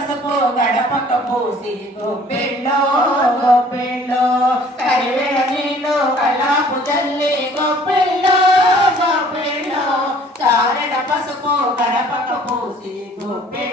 పసుపు గడపకు పూసి గొప్పిళ్ళో గొప్పిళ్ళో కరివేల నీళ్ళు కల్లాపు జల్లి గొప్పిళ్ళో గొప్పిళ్ళో చారెడ పసుపు గడపకు పూసి గొప్పిళ్ళో